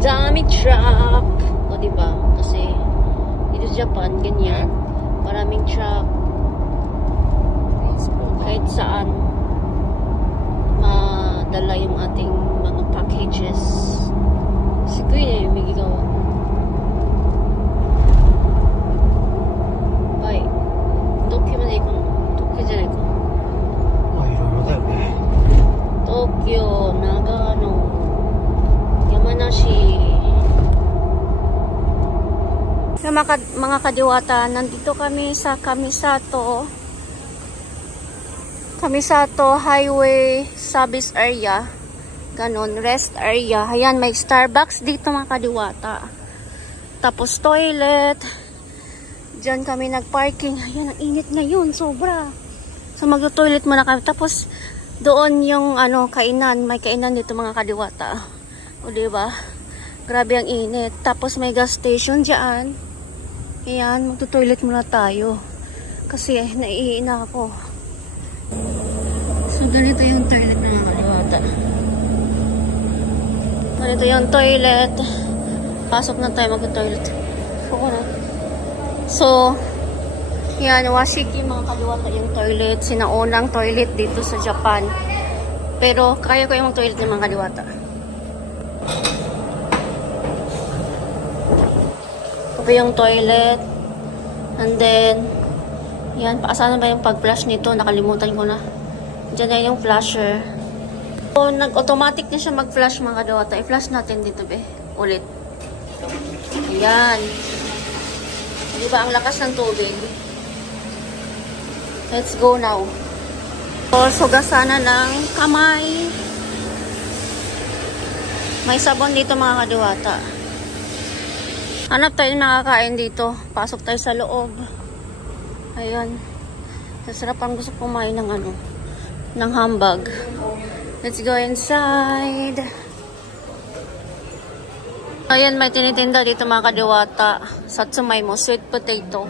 Dami truck. O, diba? Kasi, dito sa Japan, ganyan. Maraming truck. Kahit saan, madala yung ating mga packages. Si Kuya yung may gigawa. Ay, Tokyo man ikon. Tokyo dyan ikon. Tokyo, Nagano, Yamanashi. So, mga kadiwata, nandito kami sa Kamisato Highway Service Area. Ganon, rest area. Ayan, may Starbucks dito mga kadiwata. Tapos toilet. Diyan kami nagparking. Ayan, ang init ngayon, sobra. So magto-toilet muna kami. Tapos doon yung kainan, may kainan dito mga kadiwata. O diba? Grabe ang init. Tapos may gas station diyan. Ayan, magto-toilet muna tayo. Kasi naiina ako. So ganito yung toilet mga kadiwata. Ganito yung toilet. Pasok na tayo mag-toilet. So, yan, washiki mga kadiwata yung toilet. Sinaunang toilet dito sa Japan. Pero, kaya ko yung mag-toilet ng mga kadiwata. Ito po yung toilet. And then, yan, paasana ba yung pag-flush nito? Nakalimutan ko na. Diyan na yung flusher. So, nag-automatic na siya mag-flush mga kadiwata. I-flush natin dito be. Ulit. Ayan. Diba ang lakas ng tubig? Let's go now. So, sugasana ng kamay. May sabon dito mga kadiwata. Hanap tayo nakakain dito. Pasok tayo sa loob. Ayan. Sarap ang gusto kumain ng ng hambag. Let's go inside. Ayan, may tinitinda dito mga kadiwata. Satsumay mo, sweet potato.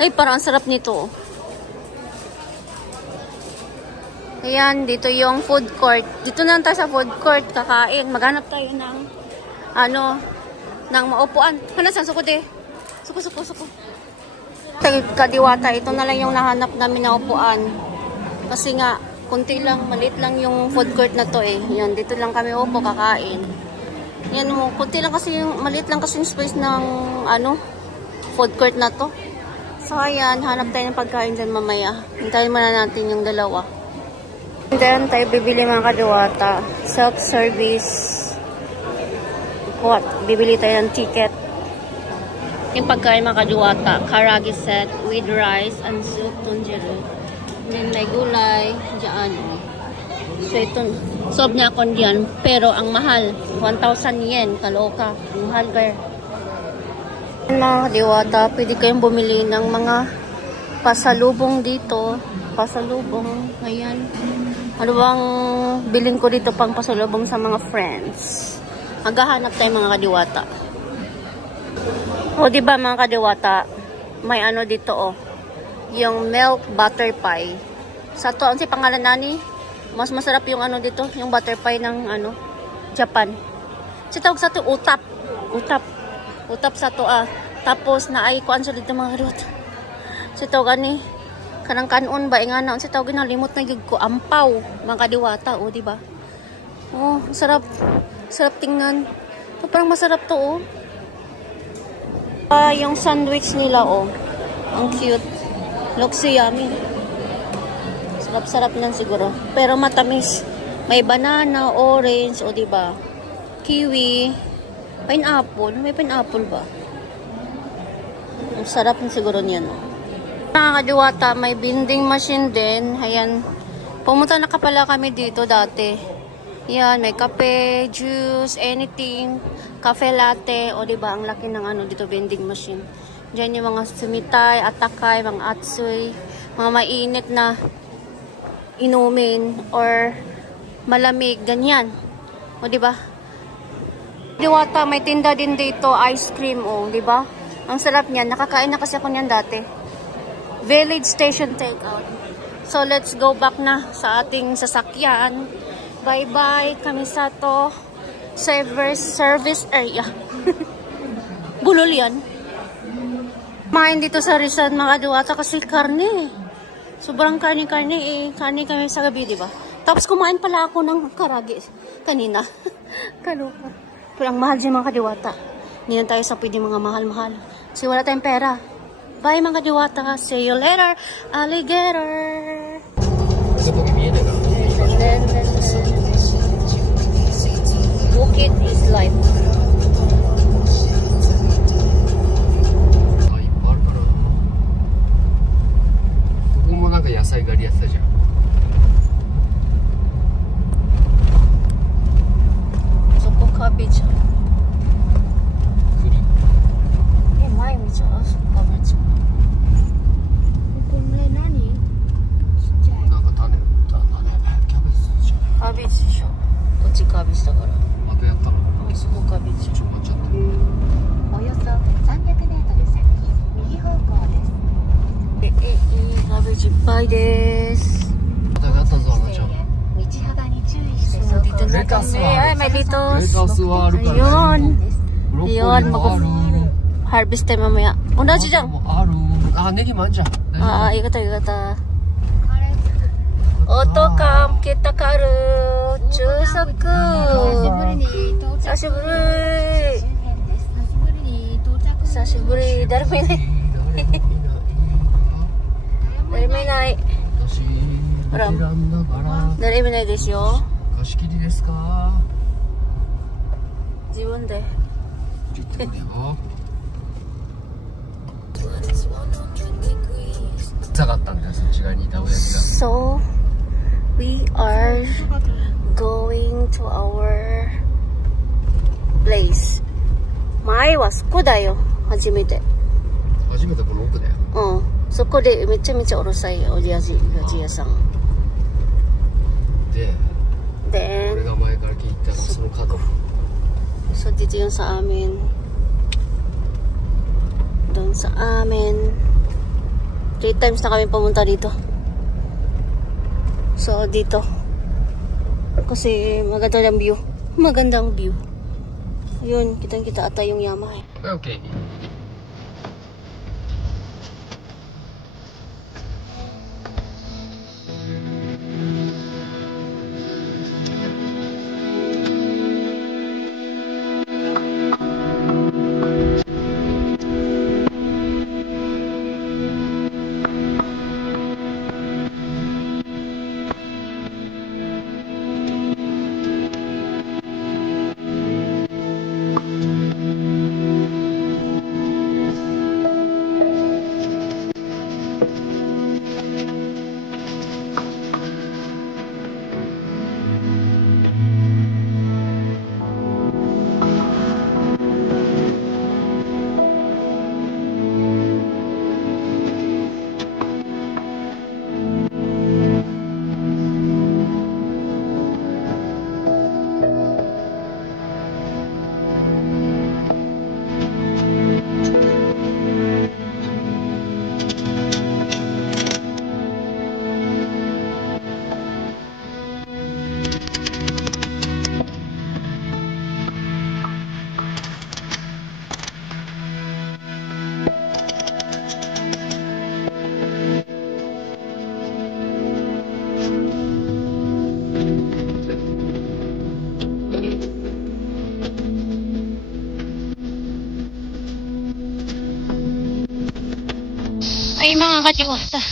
Ay, parang sarap nito. Ayan, dito yung food court. Dito na tayo sa food court, kakain. Maghanap tayo ng, ng maupuan. Hanasan, suko de. Suko. Kadiwata, ito na lang yung nahanap namin na upuan. Kasi nga, kunti lang, maliit lang yung food court na to eh. Yan, dito lang kami upo, kakain. Yan mo, kunti lang kasi yung, maliit lang kasi yung space ng, food court na to. So, ayan, hanap tayo ng pagkain dyan mamaya. Hintayin muna natin yung dalawa. And then, tayo bibili mga kadiwata. Self-service. Bibili tayo ng ticket. Yung pagkain mga kadiwata, karagi set with rice and soup, tonjero. Then may gulay, dyan. So ito, sob niya ako diyan. Pero ang mahal, 1,000 yen, kaloka. Ang mahal girl. Mga kadiwata, pwede kayong bumili ng mga pasalubong dito. Pasalubong, ayan. Ano bang bilhin ko dito pang pasalubong sa mga friends? Maghahanap tayo mga kadiwata. O diba mga kadiwata, may dito yung milk butter pie. Sa to, ang si pangalan nani, mas masarap yung dito, yung butter pie ng Japan. Si tawag sa to, utap. Utap sa to Tapos na ay kuan sa dito mga kadiwata. Si tawag kanang kanon ba ingana si tawag na limot na gid ko ampaw mga kadiwata di ba? Oh, sarap. Sarap tingnan. To parang masarap to yung sandwich nila ang cute. Looks so yummy. Sarap-sarap niyan siguro. Pero matamis. May banana, orange, diba? Kiwi, pineapple. May pineapple ba? Ang sarap siguro niyan. Mga kadiwata, may vending machine din. Ayan. Pumunta na pala kami dito dati. Yan, may kape, juice, anything. Cafe latte. Diba? Ang laki ng dito vending machine. Diyan yung mga sumitay, atakay, mga atsoy, mga mainit na inumin or malamig, ganyan. Diba? Diwata, may tinda din dito, ice cream, diba? Ang sarap niyan. Nakakain na kasi ako niyan dati. Village Station takeout. So, let's go back na sa ating sasakyan. Bye-bye, Kamisato Service area. Bulol yan. Main dito sa Rizal mga kadiwata kasi karne. Sobrang karne-karne eh. Karne kami sa gabi, di ba? Tapos kumain pala ako ng karagi kanina. Kalupa. Pero ang mahal dyan mga kadiwata. Hindi na tayo sa pwede mga mahal-mahal. Kasi wala tayong pera. Bye mga kadiwata. See you later, alligator. Bukit is life. Cabbage. Eh,前見ちゃう？カベジ。これ何？なんか種キャベツじゃない。カベジでしょ。こっちカベジだから。またやったの？そこカベジ。ちょっと待っちゃった。およそ300メートル先右方向です。いいカベジいっぱいです。またやったぞ、あのちゃん。So, dito na kami. Ay, may litos. Ayun. Ayun. Mag-harvest tayo mamaya. Una siya dyan. Negi man dyan. Igata. Otokam kita karu. Chusaku. Sashiburi. Dariminay. Dariminay desu yo. 貸し切りですか？自分で。下がったんだよ、そっち側にいた親父が。So, we are going to our place. 前はそこだよ、初めて。初めてこの奥だよ。うん、そこでめちゃめちゃうるさいおじやじ屋さん。で。Then, so dito yung sa amin. Doon sa amin. 3 times na kami pumunta dito. So dito. Kasi magandang view. Magandang view. Ayun, kitang-kita ata yung Yamaha. Okay. Ay mga kadiwata,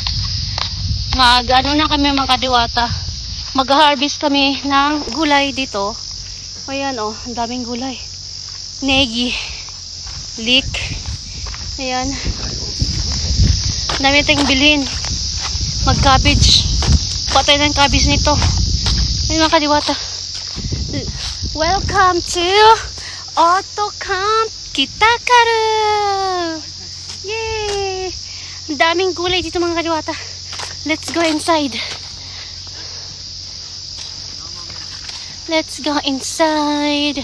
ano na kami mga kadiwata, mag-harvest kami ng gulay dito. Ayan o, ang daming gulay. Negi, leek, ayan, dami tayong bilhin. Mag-cabbage, patay ng cabbage nito. Ay mga kadiwata, welcome to Otokam Kitakaru. Yay! Ang daming gulay dito mga kadiwata. Let's go inside. Let's go inside.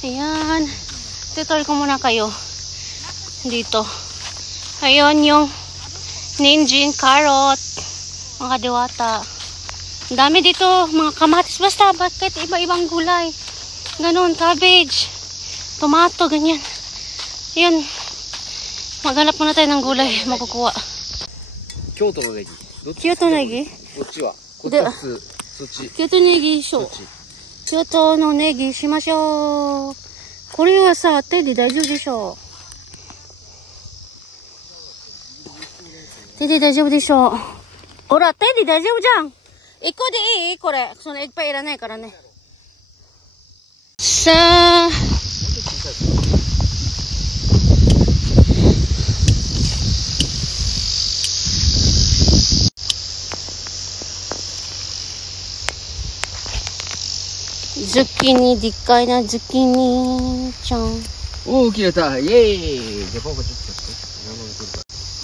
Ayan. Tutor ko muna kayo. Dito. Ayun yung ninjing carrot. Mga kadiwata. Ang dami dito. Mga kamatis. Basta bakit iba-ibang gulay. Ganon, cabbage. Tomato, ganyan. Yun. Maghanap muna tayo ng gulay. Makukuha. Kyoto no negi. Kyoto negi? こっちは。こっちは普通。そっち。京都ネギしょう。京都のネギしましょう。これはさ、手で大丈夫でしょう。手で大丈夫でしょう。ほら、手で大丈夫じゃん。一個でいいこれ。そのいっぱいいらないからね。さあ。ズッキーニ、でっかいなズッキーニちゃん。おー、切れた。イエーイ。じゃあ、パパちょっと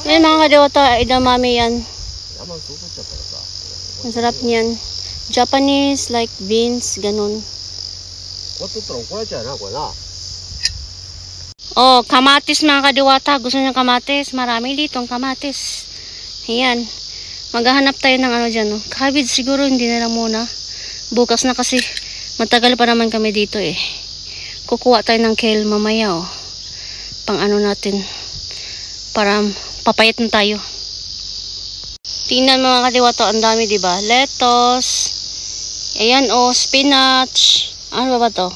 やって。Mga kadiwata, edamame yan. Yaman, suso siya para sa. Masarap niyan. Japanese, like beans, ganun. Oh, kamatis mga kadiwata. Gusto niyo kamatis? Marami ditong kamatis. Ayan. Maghahanap tayo ng ano dyan. No? Cabbage siguro hindi na lang muna. Bukas na kasi matagal pa naman kami dito eh. Kukuha tayo ng kale mamaya oh. Pang ano natin. Para papayat na tayo. Tingnan mga kadiwata, ang dami diba? Lettuce. Ayan oh, spinach. Ano ba to?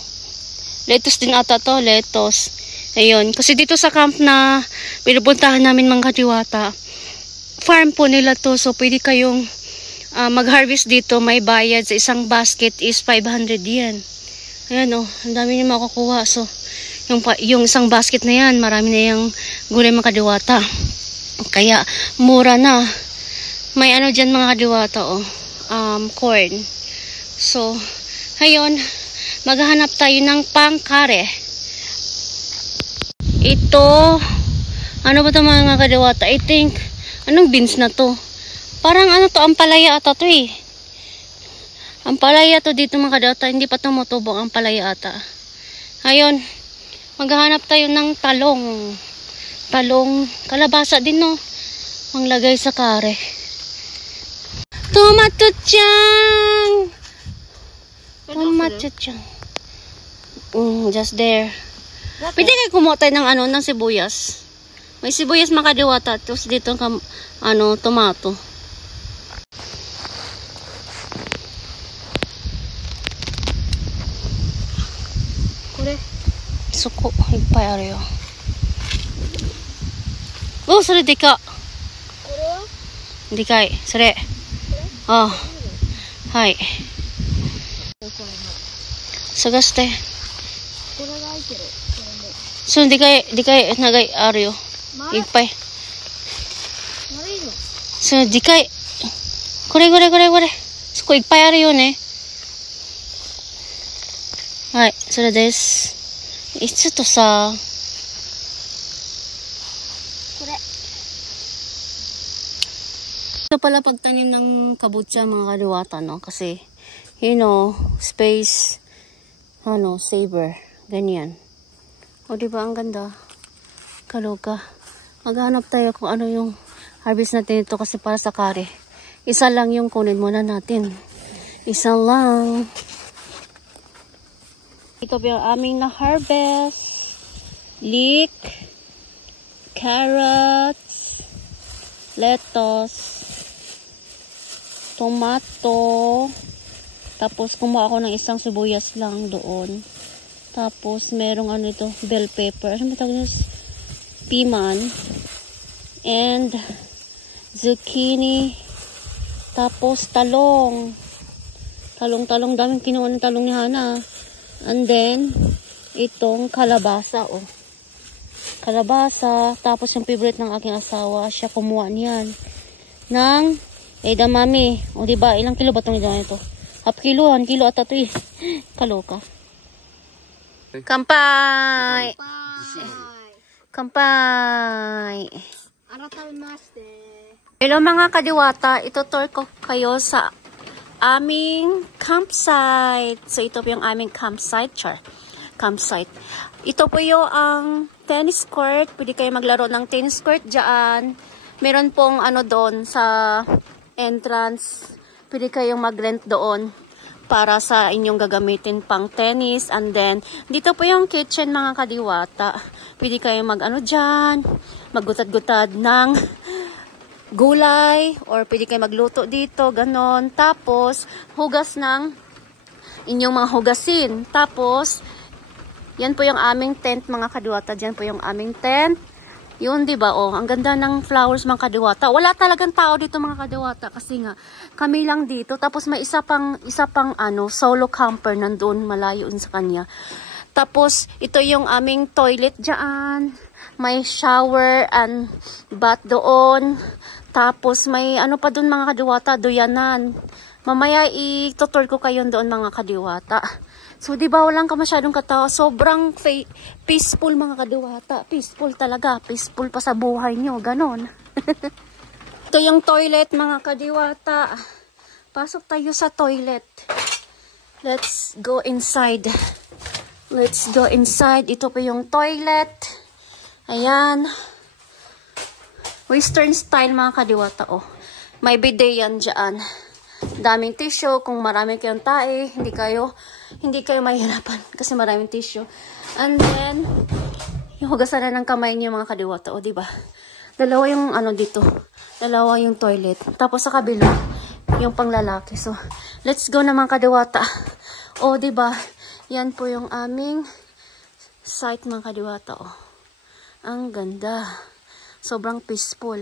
Lettuce din ata to, lettuce. Ayun, kasi dito sa camp na pinupuntahan namin mga kadiwata, farm po nila to. So pwede kayong mag-harvest dito. May bayad sa isang basket is 500 yen. Ayan oh, ang dami niyo makukuha. So yung isang basket na yan, marami na yung gulay mga kadiwata. Kaya mura na. May ano dyan mga kadiwata oh, corn. So ngayon maghahanap tayo ng pangkare. Ito ano ba ito mga kadiwata? I think anong beans na to? Parang ano to, ampalaya ata to eh. Ampalaya to dito mga kadiwata. Hindi pa tumutubong ampalaya ata. Ngayon maghahanap tayo ng talong. Talong, kalabasa din no. Manglagay sa kare. Tomato chang. Tomato chang. Just there. Pwede kayo kumuha tayo ng ano, ng sibuyas. May sibuyas mga kadiwata. Tapos dito ano, tomato. Kore. Suko, ipay ariyo. Oh, sore dika. Dikai, sore. Oh. Hai. Sagaste. So dikai nagai ariyo. Ipay. So dikai. Kore. So ipay ariyo ne. Hai, sore desu. Itsu to sa ito pala pagtanim ng kabutsa mga kadiwata no, kasi you know, space ano, saver, ganyan. O diba ang ganda, kaloka. Maghanap tayo kung ano yung harvest natin ito kasi para sa kare. Isa lang yung kunin muna natin, isa lang. Ito yung aming na harvest. Leek, carrots, lettuce, tomato, tapos kumuha ako ng isang sibuyas lang doon. Tapos merong ano ito, bell pepper, ano ba tawag nito? Piman, and zucchini, tapos talong, daming kinuha ng talong ni Hana. And then itong kalabasa oh. Kalabasa, tapos yung favorite ng aking asawa, siya kumuha niyan ng edamame. O diba, ilang kilo ba itong edamame ito? Half kilo, 1 kilo ata ito eh. Kaloka. Kampai! Kampai! Hello mga kadiwata, itutur ko kayo sa aming campsite. So ito po yung aming campsite, campsite. Ito po yung ang tennis court. Pwede kayo maglaro ng tennis court dyan. Meron pong ano doon sa entrance. Pwede kayong mag-rent doon. para sa inyong gagamitin pang tennis. And then, dito po yung kitchen mga kadiwata. Pwede kayo mag-ano dyan, maggutad-gutad ng gulay, or pwede kayo magluto dito, ganon. Tapos, hugas ng inyong mga hugasin. Tapos, yan po yung aming tent mga kadiwata. Dyan po yung aming tent. Yun, di ba? Oh, ang ganda ng flowers mga kadiwata. Wala talagang tao dito mga kadiwata kasi nga kami lang dito. Tapos may isa pang solo camper nandun malayo sa kanya. Tapos ito yung aming toilet diyan. May shower and bath doon. Tapos may pa doon mga kadiwata, doyanan. Mamaya i-tutor ko kayo doon mga kadiwata. So, di ba walang ka masyadong katao? Sobrang peaceful mga kadiwata. Peaceful talaga. Peaceful pa sa buhay nyo. Ganon. Ito yung toilet mga kadiwata. Pasok tayo sa toilet. Let's go inside. Let's go inside. Ito pa yung toilet. Ayan. Western style mga kadiwata. Oh. May bidet yan dyan. Daming tissue. Kung marami kayong tae, hindi kayo mahirapan kasi maraming tissue. And then, yung hugasan na ng kamay niyo mga kadiwata. O, diba? Dalawa yung dito. Dalawa yung toilet. Tapos sa kabila, yung panglalaki. So, let's go na mga kadiwata. O, diba? Yan po yung aming site mga kadiwata. O. Ang ganda. Sobrang peaceful.